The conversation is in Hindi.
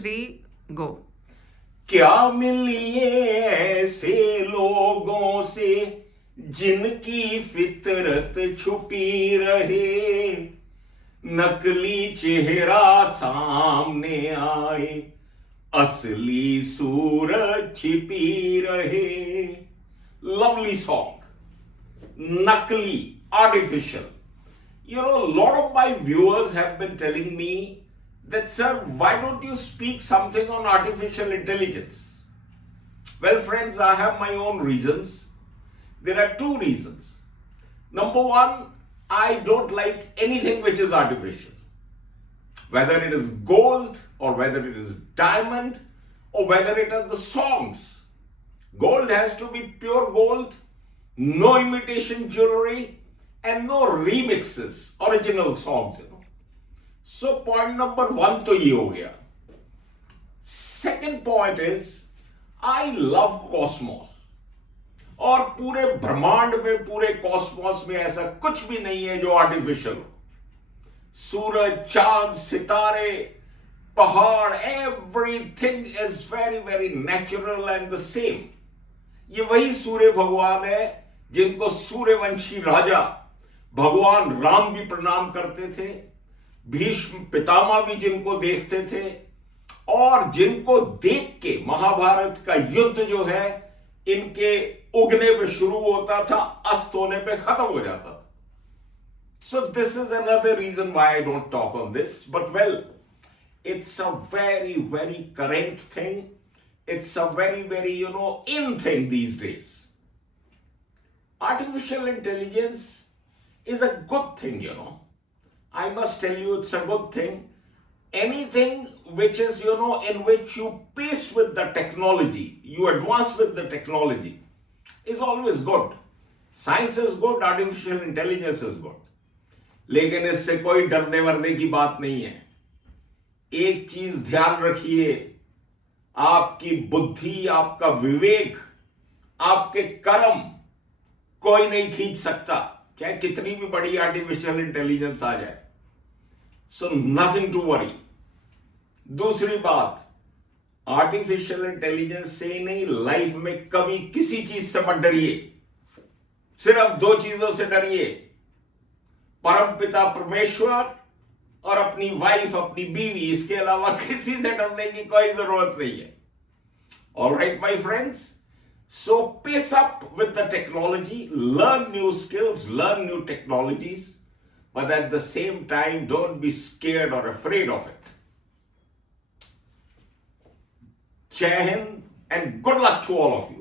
3, go. क्या मिलिए ऐसे लोगों से जिनकी फितरत छुपी रहे, नकली चेहरा सामने आए, असली सूरत छिपी रहे. Lovely song. Nakli, artificial. You know, a lot of my viewers have been telling me that, sir, why don't you speak something on artificial intelligence? Well, friends, I have my own reasons. There are two reasons. Number one, I don't like anything which is artificial. Whether it is gold or whether it is diamond or whether it is the songs. Gold has to be pure gold, no imitation jewelry, and no remixes, original songs, you know. So point number one तो ये हो गया. Second point is, I love cosmos. और पूरे ब्रह्मांड में, पूरे कॉस्मोस में ऐसा कुछ भी नहीं है जो आर्टिफिशियल हो. सूरज, चांद, सितारे, पहाड़, everything is very very natural and the same. ये वही सूर्य भगवान है जिनको सूर्यवंशी राजा भगवान राम भी प्रणाम करते थे, भीष्म पितामह भी जिनको देखते थे, और जिनको देख के महाभारत का युद्ध जो है इनके उगने पे शुरू होता था, अस्त होने पे खत्म हो जाता था. So this is another reason why I don't talk on this, but well, it's a very very current thing. It's a very very, you know, in thing these days. Artificial intelligence is a good thing, you know. I must tell you, it's a good thing. Anything which is, you know, in which you pace with the technology, you advance with the technology, is always good. Science is good, artificial intelligence is good. लेकिन इससे कोई डरने वरने की बात नहीं है. एक चीज ध्यान रखिए, आपकी बुद्धि, आपका विवेक, आपके कर्म कोई नहीं खींच सकता, चाहे कितनी भी बड़ी आर्टिफिशियल इंटेलिजेंस आ जाए. So nothing to worry. दूसरी बात, आर्टिफिशियल इंटेलिजेंस से ही नहीं, लाइफ में कभी किसी चीज से मत डरिए. सिर्फ दो चीजों से डरिए, परमपिता परमेश्वर और अपनी वाइफ, अपनी बीवी. इसके अलावा किसी से डरने की कोई जरूरत नहीं है. All right, my friends. So pace up with the technology, learn new skills, learn new technologies, but at the same time, don't be scared or afraid of it. Jai Hind and good luck to all of you.